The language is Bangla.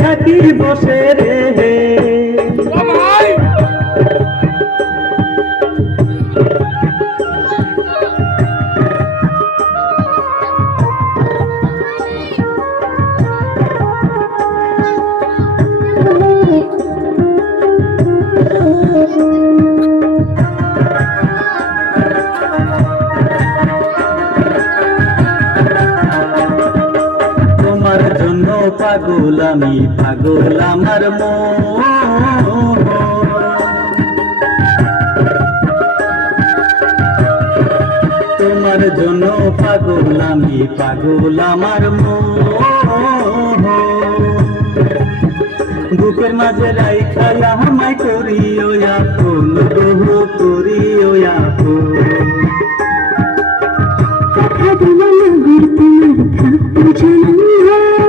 থাকি বসে রে। তোমার জন্য পাগল আমি, পাগল আমার মন। তোমার জন্য পাগল আমি, পাগল আমার মন। বুকের মাঝে রাইখা আমায় করিও আপন, বহু করিও আপন। কথা দিলাম তোমার থাকতে জানান।